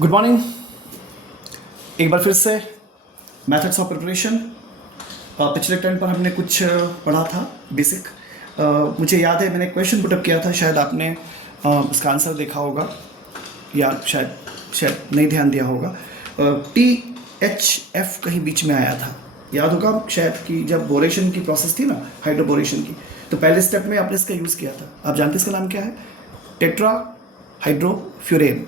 Good morning. एक बार फिर से मेथड्स ऑफ प्रिपरेशन। पिछले टाइम पर हमने कुछ पढ़ा था बेसिक। मुझे याद है मैंने क्वेश्चन पुटअप किया था, शायद आपने उसका आंसर देखा होगा या शायद नहीं ध्यान दिया होगा। THF कहीं बीच में आया था, याद होगा शायद कि जब बोरेशन की प्रोसेस थी ना, हाइड्रोबोरेशन की, तो पहले स्टेप में आपने इसका यूज़ किया था। आप जानते हैं इसका नाम क्या है? टेट्रा हाइड्रोफ्यूरेन।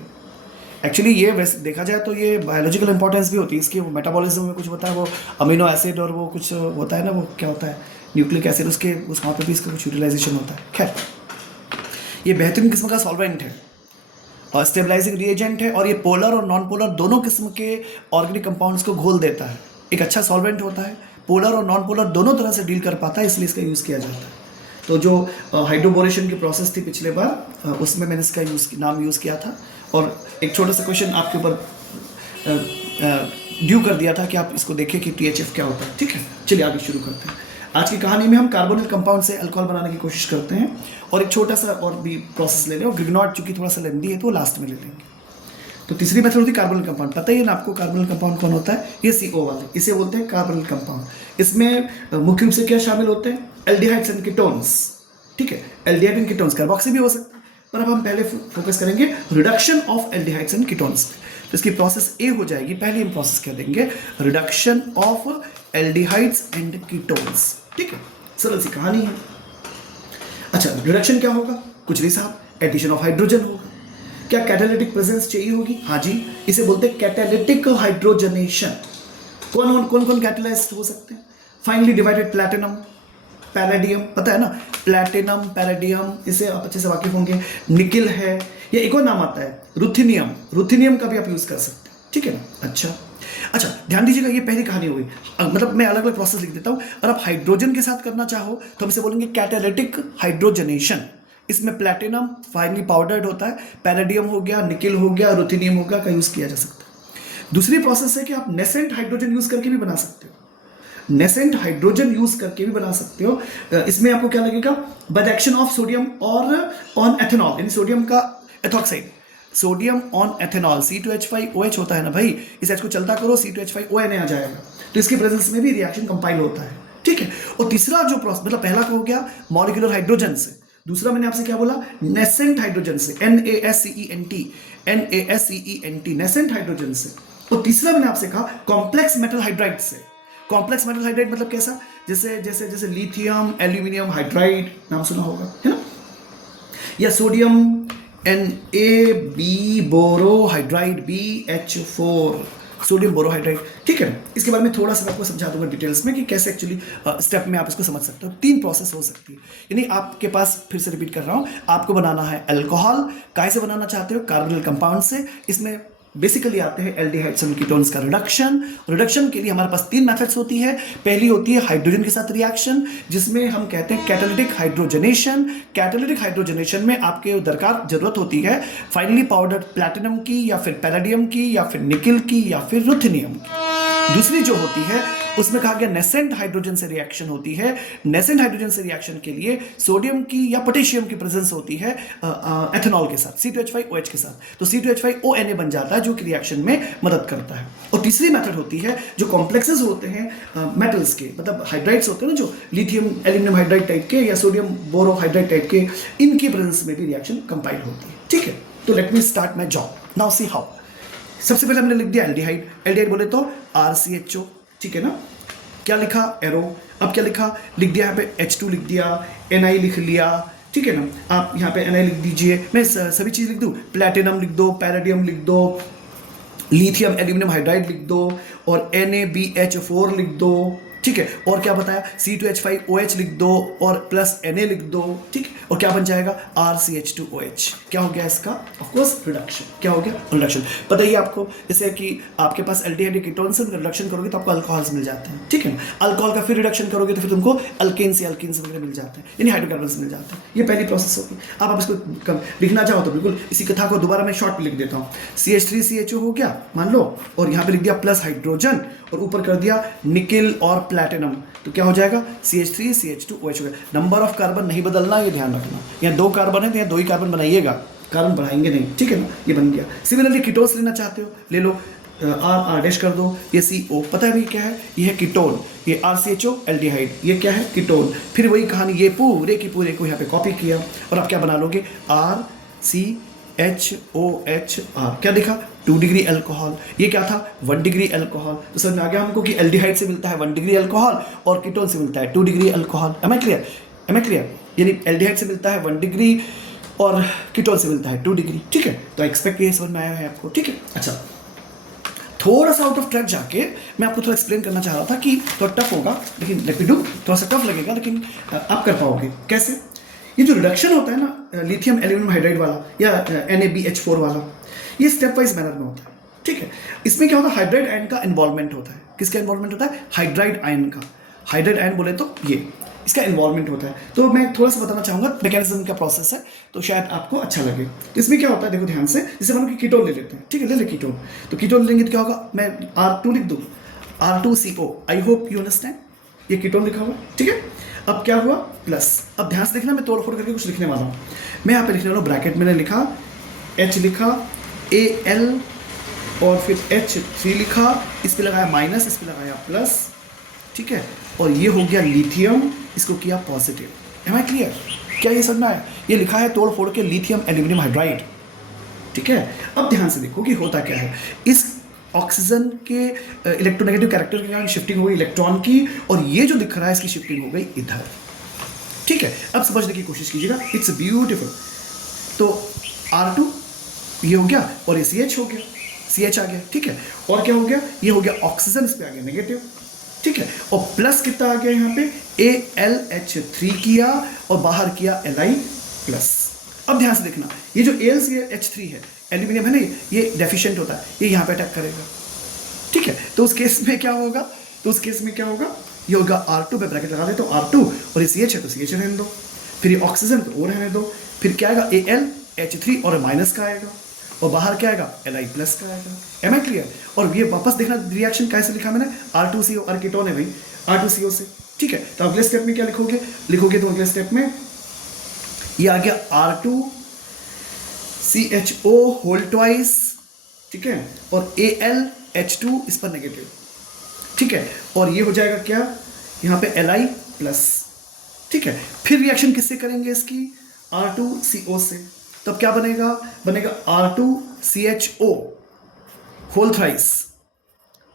एक्चुअली ये वैसे देखा जाए तो ये बायोलॉजिकल इंपॉर्टेंस भी होती है इसकी। वो मेटाबॉलिज्म में कुछ होता है, वो अमीनो एसिड और वो कुछ होता है ना, वो क्या होता है, न्यूक्लिक एसिड, उसके उस वहाँ पर भी इसका कुछ यूटिलाइजेशन होता है। खैर, ये बेहतरीन किस्म का सॉल्वेंट है और स्टेबलाइजिंग रिएजेंट है, और ये पोलर और नॉन पोलर दोनों किस्म के ऑर्गेनिक कंपाउंड्स को घोल देता है। एक अच्छा सॉल्वेंट होता है, पोलर और नॉन पोलर दोनों तरह से डील कर पाता है, इसलिए इसका यूज़ किया जाता है। तो जो हाइड्रोबोरेशन की प्रोसेस थी पिछले बार, उसमें मैंने इसका नाम यूज़ किया था, और एक छोटा सा क्वेश्चन आपके ऊपर ड्यू कर दिया था कि आप इसको देखें कि THF क्या होता है। ठीक है, चलिए आगे शुरू करते हैं। आज की कहानी में हम कार्बोनिल कंपाउंड से अल्कोहल बनाने की कोशिश करते हैं, और एक छोटा सा और भी प्रोसेस ले लें, और ग्रिग्नॉट चूंकि थोड़ा सा लेंदी है तो लास्ट में ले लेंगे। तो तीसरी मेथड होती है कार्बोनिल कंपाउंड। पता ही है ना आपको कार्बोनिल कंपाउंड कौन होता है? ये CO वाले, इसे बोलते हैं कार्बोनिल कंपाउंड। इसमें मुख्य रूप से क्या शामिल होते हैं? Aldehydes and ketones. ठीक है, एल्डिहाइड एंड कीटोन्स, कार्बोक्सी भी हो सकता है, पर अब हम पहले फोकस करेंगे reduction of aldehydes and ketones पे। तो इसकी प्रोसेस ए हो जाएगी। पहले हम प्रोसेस क्या देंगे? Reduction of aldehydes and ketones. ठीक है, सरल सी कहानी है। अच्छा, रिडक्शन क्या होगा? कुछ नहीं साहब, एडिशन ऑफ हाइड्रोजन होगा। क्या कैटालिटिक प्रेजेंस चाहिए होगी? हाँ जी, इसे बोलते हैं कैटालिटिक हाइड्रोजनेशन। कौन कौन कैटालाइज्ड हो सकते हैं? फाइनली डिवाइडेड प्लैटिनम, पैलेडियम, पता है ना, प्लैटिनम पैलेडियम, इसे आप अच्छे से वाकिफ होंगे। निकिल है, या एक और नाम आता है रुथिनियम, रुथिनियम का भी आप यूज कर सकते हैं। ठीक है ना। अच्छा, ध्यान दीजिएगा, ये पहली कहानी हो गई। मतलब मैं अलग अलग प्रोसेस लिख देता हूं। अगर आप हाइड्रोजन के साथ करना चाहो तो हम इसे बोलेंगे कैटालिटिक हाइड्रोजनेशन। इसमें प्लैटिनम फाइनली पाउडर्ड होता है, पैलेडियम हो गया, निकिल हो गया, रुथिनियम हो गया, का यूज किया जा सकता है। दूसरी प्रोसेस है कि आप नेसेंट हाइड्रोजन यूज करके भी बना सकते हो। नेसेंट हाइड्रोजन यूज करके भी बना सकते हो। इसमें आपको क्या लगेगा? By the action of sodium और ऑन एथेनॉल, यानी सोडियम का ethoxide, sodium on ethanol, C2H5OH होता है ना भाई, इस H को चलता करो, C2H5ONA आ जाएगा। तो इसके प्रेजेंस में भी रिएक्शन कंपाइल होता है। ठीक है, और तीसरा जो प्रोसेस, मतलब पहला हो गया मॉलिक्यूलर हाइड्रोजन से, दूसरा मैंने आपसे क्या बोला? नेसेंट हाइड्रोजन से, NaSCENT, नेसेंट हाइड्रोजन से। और तीसरा मैंने आपसे कहा कॉम्प्लेक्स मेटल हाइड्राइड से। कॉम्प्लेक्स मेटल हाइड्राइड मतलब कैसा? जैसे लिथियम एल्यूमिनियम हाइड्राइड, नाम सुना होगा, है ना, या सोडियम Na बोरो हाइड्राइड, BH4, सोडियम बोरोहाइड्राइड। ठीक है, इसके बारे में थोड़ा सा मैं आपको समझा दूंगा डिटेल्स में कि कैसे एक्चुअली स्टेप में आप इसको समझ सकते हो। 3 प्रोसेस हो सकती है, यानी आपके पास, फिर से रिपीट कर रहा हूं, आपको बनाना है अल्कोहल। काहे से बनाना चाहते हो? कार्बोनिल कंपाउंड से। इसमें बेसिकली आते हैं एल्डिहाइड्स एंड कीटोन्स का रिडक्शन के लिए हमारे पास 3 मेथड्स होती है। पहली होती है हाइड्रोजन के साथ रिएक्शन, जिसमें हम कहते हैं कैटालिटिक हाइड्रोजनेशन। कैटालिटिक हाइड्रोजनेशन में आपके दरकार जरूरत होती है फाइनली पाउडर्ड प्लैटिनम की, या फिर पैलेडियम की, या फिर निकिल की, या फिर रुथिनियम की। दूसरी जो होती है उसमें कहा गया नेसेंट हाइड्रोजन से रिएक्शन होती है। नेसेंट हाइड्रोजन से रिएक्शन के लिए सोडियम की या पोटेशियम की प्रेजेंस होती है एथेनॉल के साथ, C2H5OH के साथ, तो C2H5ONA बन जाता है, जो कि रिएक्शन में मदद करता है। और तीसरी मेथड होती है जो कॉम्प्लेक्सेस होते हैं मेटल्स के, मतलब हाइड्राइड्स होते हैं ना, जो लिथियम एल्यूमिनियम हाइड्राइड टाइप के या सोडियम बोरोहाइड्राइड टाइप के, इनकी प्रेजेंस में भी रिएक्शन कंपाइल होती है। ठीक है, तो let me start my job now, see how. सबसे पहले हमने लिख दिया एल्डिहाइड बोले तो RCHO। ठीक है ना, क्या लिखा? एरो। अब क्या लिखा? लिख दिया यहाँ पे H2 लिख दिया, Na लिख लिया। ठीक है ना, आप यहाँ पे Na लिख दीजिए, मैं सभी चीज़ लिख दूँ, प्लैटिनम लिख दो, पैलेडियम लिख दो, लिथियम एल्यूमिनियम हाइड्राइड लिख दो, और NaBH4 लिख दो। ठीक है, और क्या बताया? C2H5OH लिख दो, और प्लस Na लिख दो। ठीक है, और क्या बन जाएगा? RCH2OH। क्या हो गया इसका? Of course reduction. क्या हो गया? रिडक्शन। पता ही आपको, जैसे कि आपके पास एल्डिहाइड कीटोन से रिडक्शन करोगे तो आपको अल्कोहल्स मिल जाते हैं। ठीक है ना, अल्कोहल का फिर रिडक्शन करोगे तो फिर तुमको अल्केन्स वगैरह मिल जाते हैं, यानी हाइड्रोकार्बन्स मिल जाते हैं। ये पहली प्रोसेस होगी। आप इसको लिखना चाहो तो बिल्कुल इसी कथा को दोबारा मैं शॉर्ट लिख देता हूँ। CH3CHO हो गया मान लो, और यहाँ पे लिख दिया प्लस हाइड्रोजन, और ऊपर कर दिया निकिल और प्लैटिनम, तो क्या हो जाएगा? CH3CH2OH हो गया। नंबर ऑफ कार्बन नहीं बदलना, ये ध्यान रखना। यहाँ 2 कार्बन है तो यहाँ 2 ही कार्बन बनाइएगा, कार्बन बढ़ाएंगे नहीं, ठीक है ना, ये बन गया। सिमिलरली कीटोन्स लेना चाहते हो, ले लो, आर डैश कर दो, ये CO, पता है भाई क्या है, ये है कीटोन, ये RCHO एल्डिहाइड, ये क्या है कीटोन। फिर वही कहानी, ये पूरे की पूरे को यहाँ पे कॉपी किया और आप क्या बना लोगे, RCHOHR, क्या दिखा, 2 डिग्री अल्कोहल। ये क्या था, 1 डिग्री अल्कोहल। तो समझ में आ गया हमको कि एल्डिहाइड से मिलता है 1 डिग्री अल्कोहल और कीटोन से मिलता है 2 degree alcohol. Am I clear, am I clear, यानी एल्डिहाइड से मिलता है 1 डिग्री और कीटोन से मिलता है 2 डिग्री, ठीक है। तो एक्सपेक्ट ये समझ में आया है आपको, ठीक है। अच्छा, थोड़ा सा आउट ऑफ ट्रैक जाके मैं आपको थोड़ा एक्सप्लेन करना चाह रहा था कि थोड़ा टफ होगा, लेकिन लेट मी डू, थोड़ा सा टफ लगेगा लेकिन आप कर पाओगे। कैसे, ये जो रिडक्शन होता है ना लिथियम एल्यूमिनियम हाइड्राइड वाला या NaBH4 वाला, ये स्टेप वाइज मैनर में होता है, ठीक है। इसमें क्या होता है, हाइड्राइड आयन का इन्वॉल्वमेंट होता है। किसका इन्वॉल्वमेंट होता है, हाइड्राइड आयन का। हाइड्राइड आयन बोले तो ये इसका इन्वॉल्वमेंट होता है। तो मैं थोड़ा सा बताना चाहूँगा, मैकेनिज्म का प्रोसेस है, तो शायद आपको अच्छा लगे। तो इसमें क्या होता है, देखो ध्यान से, जैसे मानो कि कीटोन ले लेते हैं, ठीक है, ले ले कीटोन। तो कीटोन लेंगे तो क्या होगा, मैं R2 लिख दूँ, R2CO, I hope you understand, ये कीटोन लिखा हुआ, ठीक है। अब क्या हुआ, प्लस। अब ध्यान से देखना, मैं तोड़ फोड़ करके कुछ लिखने वाला हूँ। मैं यहाँ पे लिखने वाला हूँ, ब्रैकेट मैंने लिखा, H लिखा, Al और फिर H3 लिखा, इस पे लगाया माइनस, इस पे लगाया प्लस, ठीक है। और ये हो गया लिथियम, इसको किया पॉजिटिव। एम आई क्लियर, क्या ये समझ में आया, ये लिखा है तोड़ फोड़ के लिथियम एल्यूमिनियम हाइड्राइड, ठीक है। अब ध्यान से देखो कि होता क्या है, इस ऑक्सीजन के इलेक्ट्रोनेगेटिव कैरेक्टर के कारण शिफ्टिंग हो गई इलेक्ट्रॉन की, और ये जो दिख रहा है इसकी शिफ्टिंग हो गई इधर, ठीक है। अब समझने की कोशिश कीजिएगा, इट्स ब्यूटीफुल। तो R2 ये हो गया और ये CH हो गया, CH आ गया, ठीक है। और क्या हो गया, ये हो गया ऑक्सीजन, इस पे आ गया नेगेटिव, ठीक है। और प्लस कितना आ गया यहाँ पे, AlH3 किया और बाहर किया Li प्लस। अब ध्यान से देखना, ये जो AlCH3 है, एल्यूमिनियम है ना, ये डेफिशिएंट होता है, ये यहाँ पे अटैक करेगा, ठीक है। तो उस केस में क्या होगा, तो उस केस में क्या होगा, ये होगा R2 पे ब्रैकेट लगा दे तो R2, और ये CH है तो CH रहने दो, फिर ये ऑक्सीजन तो O रहने दो, फिर क्या आएगा AlH3 और माइनस का आएगा, और बाहर क्या आएगा, Li प्लस का आएगा। Am I clear. और ये वापस देखना रिएक्शन कैसे लिखा मैंने, R2CO, R कीटोन है भाई, R2CO से, ठीक है। तो अगले स्टेप में क्या लिखोगे, लिखोगे तो अगले स्टेप में ये आ गया R2CHO होल ट्वाइस, ठीक है, और AlH2 इस पर नेगेटिव, ठीक है। और ये हो जाएगा क्या, यहाँ पे Li प्लस, ठीक है। फिर रिएक्शन किससे करेंगे इसकी, R2CO से, तब क्या बनेगा, बनेगा R2CHO होल थ्राइस,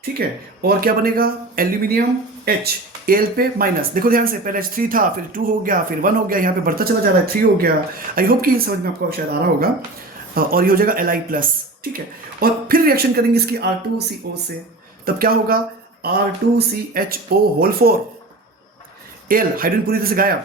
ठीक है। और क्या बनेगा, एल्यूमिनियम H, Al पे माइनस, देखो ध्यान से, पहले H3 था, फिर 2 हो गया, फिर 1 हो गया, यहाँ पे बढ़ता चला जा रहा है, 3 हो गया। आई होप कि समझ में आपको शायद आ रहा होगा। और ये हो जाएगा Li प्लस, ठीक है। और फिर रिएक्शन करेंगे इसकी R2CO से, तब क्या होगा, R2CHO होल 4, Al हाइड्रोजन पूरी तरह से गायब,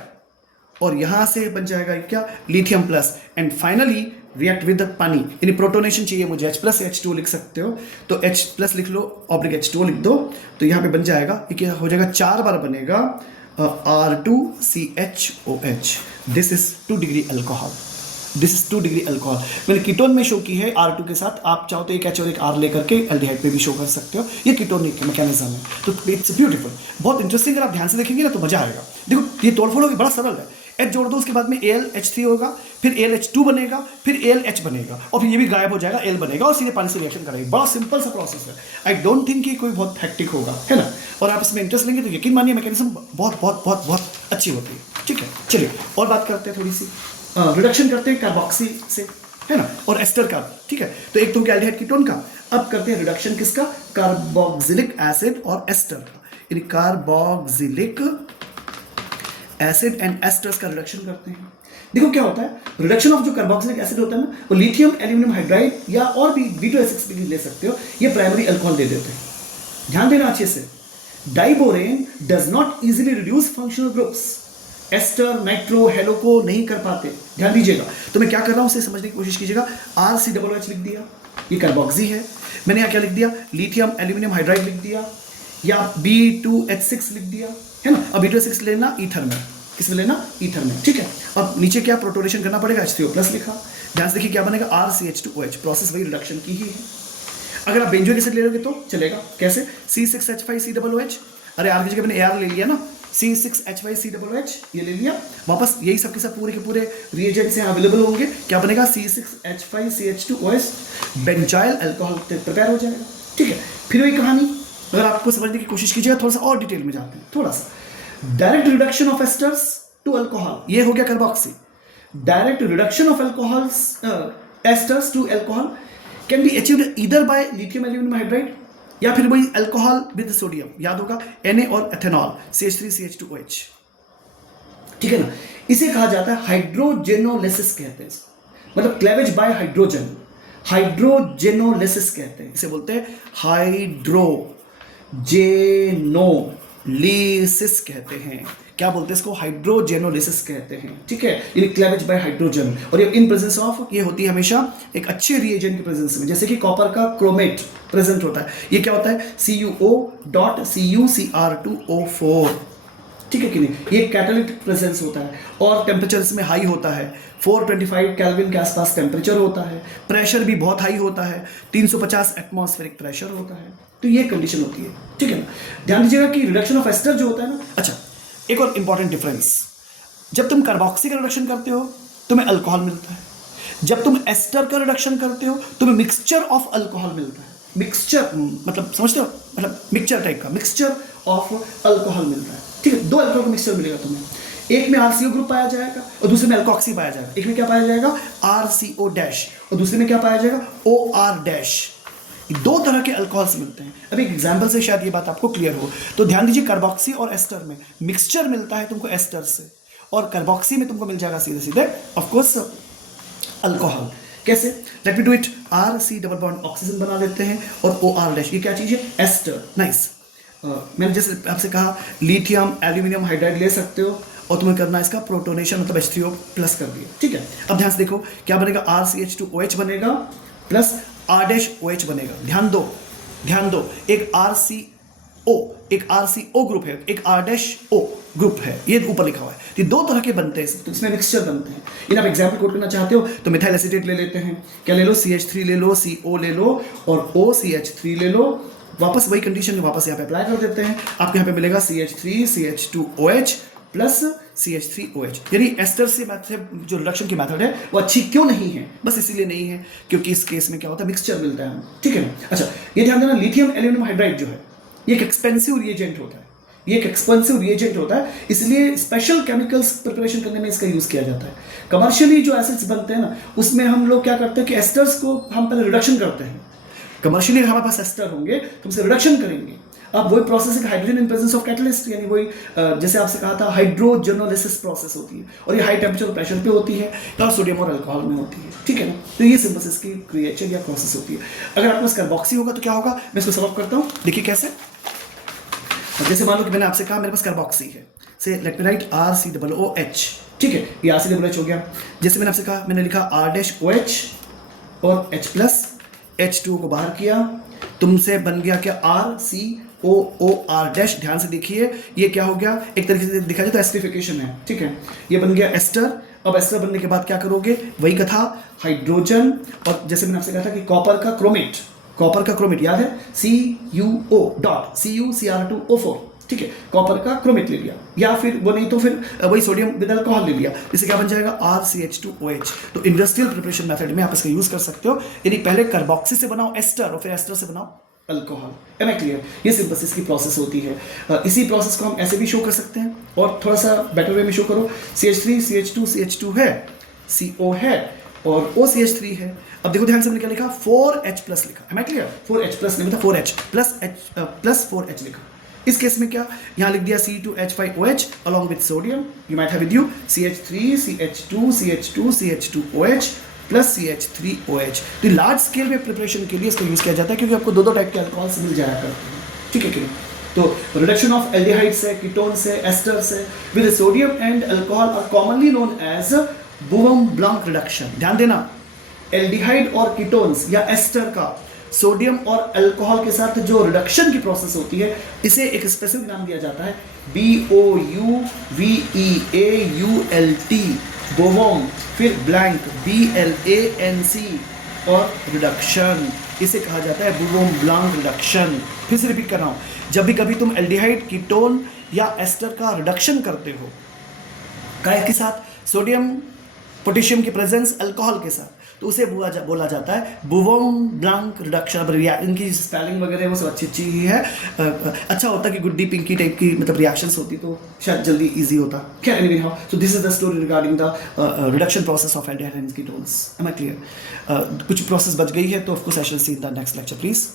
और यहां से बन जाएगा क्या, lithium plus. And finally react with पानी, यानी प्रोटोनेशन चाहिए मुझे, H प्लस H2 लिख सकते हो, तो H प्लस लिख लो, ऑब्लिक H2 लिख दो, तो यहाँ पे बन जाएगा, ये क्या हो जाएगा, 4 बार बनेगा R2CHOH। This is 2 degree alcohol, this is 2 degree alcohol. मैंने कीटोन में शो की है R2 के साथ, आप चाहो तो एक H और एक R लेकर के एल्डिहाइड पे भी शो कर सकते हो, ये कीटोनिक मैकेनिज्म है। तो इट्स ब्यूटीफुल, बहुत इंटरेस्टिंग, अगर आप ध्यान से देखेंगे ना तो मजा आएगा। देखो ये तोड़फोड़ होगी, बड़ा सरल है, H जोड़ दो, उसके बाद में AlH3 होगा, फिर AlH2 बनेगा, फिर AlH बनेगा, और फिर ये भी गायब हो जाएगा, L बनेगा, और सीधे पानी से रिएक्शन करेगा। बड़ा सिंपल सा प्रोसेस है, आई डोंट थिंक कि कोई बहुत हैक्टिक होगा, है ना। और आप इसमें इंटरेस्ट लेंगे तो यकीन मानिए मैकेनिज्म बहुत बहुत बहुत बहुत अच्छी होती है, ठीक है। चलिए और बात करते हैं, थोड़ी सी रिडक्शन करते हैं कार्बोक्सी से, है ना, और एस्टर का, ठीक है। तो एक तो क्या एल्डिहाइड कीटोन का, अब करते हैं रिडक्शन किसका, कार्बोक्सिलिक एसिड और एस्टर का, यानी कार्बोक्सिलिक एसिड एंड एस्टर्स का रिडक्शन करते हैं। देखो क्या होता है, रिडक्शन ऑफ जो कार्बोक्सिलिक एसिड होता है ना, वो लिथियम एल्यूमिनियम हाइड्राइड या और भी B2SX भी ले सकते हो, ये प्राइमरी अल्कोहल दे देते हैं। ध्यान देना अच्छे से, diborane does not easily reduce functional groups, ester nitro halo को नहीं कर पाते, ध्यान दीजिएगा। तो मैं क्या कर रहा हूं उसे समझने की कोशिश कीजिएगा, RCOOH लिख दिया, ये कार्बोक्सी है, मैंने यहाँ क्या लिख दिया, लिथियम एल्यूमिनियम हाइड्राइड लिख दिया, या B2H6 लिख दिया, है ना। अब B2H6 लेना ईथर में, किसमें लेना, ईथर में, ठीक है। अब नीचे क्या प्रोटोनेशन करना पड़ेगा, H3O प्लस लिखा, ध्यान से देखिए क्या बनेगा, RCH2OH, प्रोसेस वही रिडक्शन की ही है। अगर आप बेंजोइक एसिड ले लोगे तो चलेगा, कैसे, C6H5COOH, अरे R की जगह मैंने AR ले लिया ना, C6H5COOH, ये ले लिया। वापस यही सब के सब पूरे के पूरे रिएजेंट्स यहाँ अवेलेबल होंगे। क्या बनेगा? C6H5CH2OH, बेंजाइल अल्कोहल प्रिपेयर हो जाएगा। ठीक है, फिर वही कहानी, अगर आपको समझने की कोशिश कीजिएगा, थोड़ा सा और डिटेल में जाते हैं। थोड़ा सा direct reduction of esters to alcohol, ये हो गया carboxy. Direct reduction of alcohols esters to alcohol can be achieved either by lithium aluminium hydride, या फिर वही अल्कोहल विद सोडियम, याद होगा Na और एथेनॉल, CH3CH2OH। ठीक है ना, इसे कहा जाता है हाइड्रोजेनोलिसिस कहते हैं, मतलब क्लेवेज बाय हाइड्रोजन, हाइड्रोजेनोलिसिस कहते हैं, इसे बोलते हैं हाइड्रोजेनोलिसिस कहते हैं। क्या बोलते हैं इसको? हाइड्रोजेनोलिसिस कहते हैं। ठीक है, यानी क्लेवेज बाय हाइड्रोजन, और ये इन प्रेजेंस ऑफ, ये होती है हमेशा एक अच्छे रिएजेंट के प्रेजेंस में, जैसे कि कॉपर का क्रोमेट प्रेजेंट होता है, ये क्या होता है? CuO.CuCr2O4। ठीक है कि नहीं, ये कैटालिटिक प्रेजेंस होता है, और टेम्परेचर इसमें हाई होता है, 425 केल्विन के आसपास टेम्परेचर होता है, प्रेशर भी बहुत हाई होता है, 350 एटमॉस्फेरिक प्रेशर होता है। तो ये कंडीशन होती है। ठीक है ना, ध्यान दीजिएगा कि रिडक्शन ऑफ एस्टर जो होता है ना, अच्छा एक और इंपॉर्टेंट डिफरेंस, जब तुम कार्बोक्सी का रिडक्शन करते हो तुम्हें अल्कोहल मिलता है, जब तुम एस्टर का रिडक्शन करते हो तुम्हें मिक्सचर ऑफ अल्कोहल मिलता है। मिक्सचर मतलब समझते हो, मतलब मिक्सचर टाइप का, मिक्सचर ऑफ अल्कोहल मिलता है। ठीक है, दो अल्कोहल का मिक्सचर मिलेगा तुम्हें, एक में RCO ग्रुप पाया जाएगा और दूसरे में अल्कोक्सी पाया जाएगा। एक में क्या पाया जाएगा? RCO- और दूसरे में क्या पाया जाएगा? OR-। दो तरह के अल्कोहल्स मिलते हैं। अब एक एग्जांपल से शायद ये बात आपको क्लियर हो, तो ध्यान दीजिए, कार्बोक्सी और एस्टर में मिक्सचर मिलता है तुमको एस्टर से, और कार्बोक्सी में तुमको मिल जाएगा सीधे सीधे ऑफ कोर्स अल्कोहल। कैसे? Let me do it. RC double bond oxygen बना लेते हैं, और OR-, ये क्या चीज है? एस्टर। नाइस। मैंने जैसे आपसे कहा लिथियम एल्यूमिनियम हाइड्राइड ले सकते हो, और तुम्हें करना है इसका प्रोटोनेशन, मतलब H3O प्लस कर दिया। ठीक है, अब ध्यान से देखो क्या बनेगा? RCH2OH बनेगा प्लस R-OH बनेगा। ध्यान दो, एक RCO ग्रुप है, एक R-O ग्रुप है, ये ऊपर लिखा हुआ है। ये दो तरह के बनते हैं, तो इसमें मिक्सचर बनते हैं। इन आप एग्जाम्पल कोट करना चाहते हो तो मिथाइल एसीटेट ले लेते हैं। क्या ले लो? CH3 ले लो, CO ले लो, और OCH3 ले लो। वापस वही कंडीशन वापस यहाँ पे अप्लाई कर देते हैं। आपको यहाँ पे मिलेगा CH3CH2OH प्लस CH3OH। यानी एस्टर से जो रिडक्शन की मेथड है वो अच्छी क्यों नहीं है? बस इसीलिए नहीं है क्योंकि इस केस में क्या होता है? मिक्सचर मिलता है। ठीक है ना? अच्छा, ये ध्यान देना, लिथियम एल्यूमिनियम हाइड्राइड जो है ये एक एक्सपेंसिव रिएजेंट होता है, इसलिए स्पेशल केमिकल्स प्रिपरेशन करने में इसका यूज किया जाता है। कमर्शियली जो एसिड्स बनते हैं ना, उसमें हम लोग क्या करते हैं कि एस्टर्स को हम पहले रिडक्शन करते हैं। कमर्शियली हमारे पास एस्टर होंगे तो हमसे रिडक्शन करेंगे। अब वही प्रोसेस है hydrogen in presence of catalyst, यानी वही जैसे आपसे कहा था हाइड्रोजेनोलिसिस प्रोसेस होती है, और ये हाई टेम्परेचर प्रेशर पे होती है, और सोडियम और अल्कोहल में होती है। ठीक है ना? तो ये सिंथेसिस की रिएक्शन या प्रोसेस होती है। अगर आपके पास कार्बोक्सी होगा तो क्या होगा? मैं इसको सॉल्व करता हूँ, देखिए कैसे। जैसे मान लो कि मैंने आपसे कहा मेरे पास कार्बोक्सी है, से लेट मी राइट RCOOH। ठीक है, ये RCOOH हो गया। जैसे मैंने आपसे कहा, मैंने लिखा R-OH और H+, H2O को बाहर किया, तुमसे बन गया क्या? RCOOR-। ध्यान से देखिए, ये क्या हो गया? एक तरीके से देखा जाए तो एस्टरिफिकेशन है। ठीक है, ये बन गया एस्टर। अब एस्टर बनने के बाद क्या करोगे? वही कथा, हाइड्रोजन, और जैसे मैंने आपसे कहा था कि कॉपर का क्रोमेट याद है? CuO.CuCr2O4। ठीक है, कॉपर का क्रोमेट ले लिया, या फिर वो नहीं तो फिर वही सोडियम विद अल्कोहल ले लिया, इससे क्या बन जाएगा? RCH2OH। तो इंडस्ट्रियल प्रिपरेशन मेथड में आप इसका यूज कर सकते हो, यानी पहले कार्बोक्सी से बनाओ एस्टर, और फिर एस्टर से बनाओ अल्कोहल। Am I clear? ये सिंथेसिस की प्रोसेस होती है। इसी प्रोसेस को हम ऐसे भी शो कर सकते हैं, और थोड़ा सा बेटर वे में शो करो। CH3 CH2 CH2 है, CO है, और OCH3 है। अब देखो ध्यान से मैंने क्या लिखा? 4H+ लिखा। M I clear? 4H+ नहीं था, 4H प्लस 4H लिखा। इस केस में क्या यहाँ लिख दिया? C2H5OH along with sodium, you might have with you CH3 CH2 CH2 CH2OH plus CH3OH। तो लार्ज स्केल में प्रिपरेशन के लिए इसको यूज किया जाता है, क्योंकि आपको दो टाइप के अल्कोहल्स मिल जाया करते हैं। ठीक है कि नहीं? तो रिडक्शन ऑफ एल्डिहाइड से, कीटोन से, एस्टर से with sodium and alcohol are commonly known as Bouveault Blanc reduction. ध्यान देना, एल्डिहाइड और कीटोन्स या एस्टर का सोडियम और अल्कोहल के साथ जो रिडक्शन की प्रोसेस होती है, इसे एक स्पेसिफिक नाम दिया जाता है BOUVEAULT, बोवोम, फिर ब्लैंक BLANC, और रिडक्शन, इसे कहा जाता है बूवोम-ब्लॉन्क रिडक्शन। फिर से रिपीट कर रहा हूं, जब भी कभी तुम एल्डिहाइड, कीटोन या एस्टर का रिडक्शन करते हो, काय के साथ, सोडियम पोटेशियम की प्रेजेंस अल्कोहल के साथ, तो उसे बोला जाता है बुवोन ब्लांक रिडक्शन। अब इनकी स्पेलिंग वगैरह वो सब अच्छी ही है। अच्छा होता कि गुड्डी पिंकी टाइप की मतलब रिएक्शंस होती तो शायद जल्दी इजी होता। क्या anyway how, so this is the story regarding the reduction process of aldehyde and ketones. Am I clear? कुछ प्रोसेस बच गई है तो of course I shall see in the next lecture please.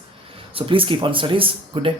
So please keep on studies. Good day.